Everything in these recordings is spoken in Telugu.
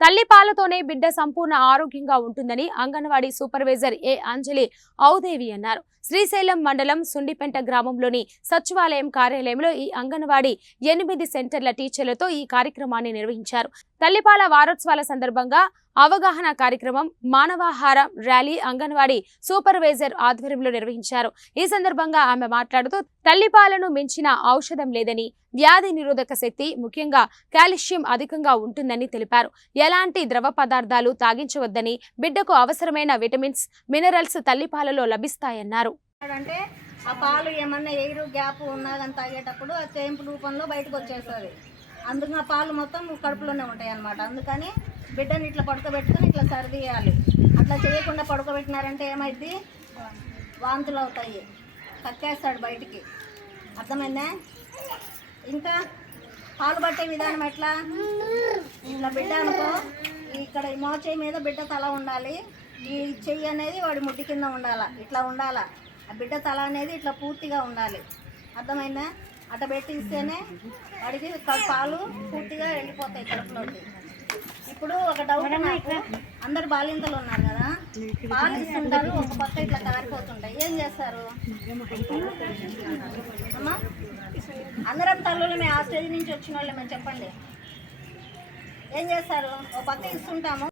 తల్లి పాలతోనే బిడ్డ సంపూర్ణ ఆరోగ్యంగా ఉంటుందని అంగన్వాడీ సూపర్వైజర్ ఏ అంజలి ఔదేవి అన్నారు. శ్రీశైలం మండలం సుండిపెంట గ్రామంలోని సచివాలయం కార్యాలయంలో ఈ అంగన్వాడీ 8 సెంటర్ల టీచర్లతో ఈ కార్యక్రమాన్ని నిర్వహించారు. తల్లిపాల వారోత్సవాల సందర్భంగా అవగాహన కార్యక్రమం, మానవాహార ర్యాలీ అంగన్వాడీ సూపర్వైజర్ ఆధ్వర్యంలో నిర్వహించారు. ఈ సందర్భంగా ఆమె మాట్లాడుతూ తల్లిపాలను మించిన ఔషధం లేదని, వ్యాధి నిరోధక శక్తి ముఖ్యంగా కాల్షియం అధికంగా ఉంటుందని తెలిపారు. ఎలాంటి ద్రవ పదార్థాలు తాగించవద్దని, బిడ్డకు అవసరమైన విటమిన్స్, మినరల్స్ తల్లిపాలలో లభిస్తాయన్నారు. అంటే ఆ పాలు ఏమన్నా ఎయిర్ గ్యాప్ ఉన్నా కానీ తాగేటప్పుడు ఆ తేంపు రూపంలో బయటకు వచ్చేస్తుంది. అందుకు ఆ పాలు మొత్తం కడుపులోనే ఉంటాయి అన్నమాట. అందుకని బిడ్డని ఇట్లా పడుకోబెట్టుకొని ఇట్లా సరిదీయాలి. అట్లా చేయకుండా పడుకోబెట్టినారంటే ఏమైంది, వాంతులు అవుతాయి, కక్కేస్తాడు బయటికి. అర్థమైందా? ఇంకా పాలు పట్టే విధానం ఎట్లా, ఇట్లా బిడ్డ అనుకో, ఇక్కడ ఈ మోచేయి మీద బిడ్డ తల ఉండాలి, ఈ చెయ్యి అనేది వాడి ముడ్డి కింద ఉండాలా, ఇట్లా ఉండాలా. ఆ బిడ్డ తల అనేది ఇట్లా పూర్తిగా ఉండాలి. అర్థమైందా? అట్లా పెట్టిస్తేనే వాడికి పాలు పూర్తిగా వెళ్ళిపోతాయి కడుపులోకి. ఇప్పుడు ఒక డౌట్ నాకు, అందరు బాలింతలు ఉన్నారు కదా, పాలు ఇస్తుంటారు, ఒక పక్క ఇట్లా కారిపోతుంటాయి, ఏం చేస్తారు అమ్మా? అందరం తల్లులమే, ఆ స్టేజ్ నుంచి వచ్చిన వాళ్ళే, మేము చెప్పండి ఏం చేస్తారు? ఒక పక్క ఇస్తుంటాము,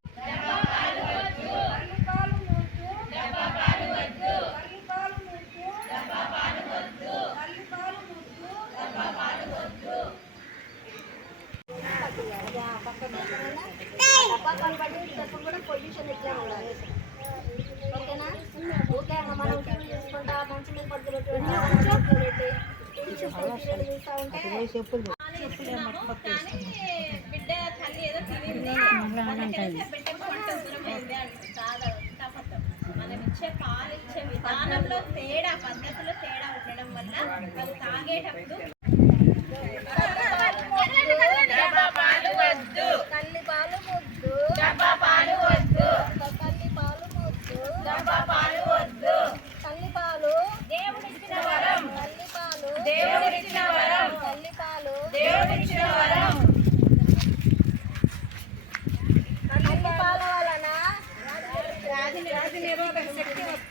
డబ్బాలు పట్టేటప్పుడు కూడా పొల్యూషన్ ఇట్లా ఉండాలి. ఓకేనా? ఓకే అమ్మ, మనం టీవీ చూసుకుంటా మంచి మీద పడుతూ పెట్టి చూస్తూ ఉంటే బిడ్డ తల్లి ఏదో మనం ఇచ్చే పాలు ఇచ్చే విధానంలో తేడా, పద్ధతిలో తేడా ఉండడం వల్ల వాళ్ళు తాగేటప్పుడు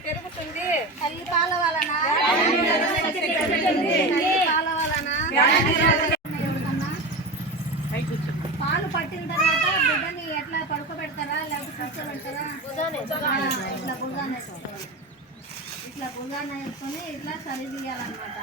పెరుగుతుంది. తల్లి పాల వలన పాలు పట్టిన తర్వాత బిడ్డని ఎట్లా పడుకోబెడతారా లేకపోతే కూర్చోబెడతారా? ఇట్లా భుజాన్ని వేసుకోవాలి, ఇట్లా భుజాన్ని వేసుకొని ఇట్లా సరి తీయాలన్నమాట.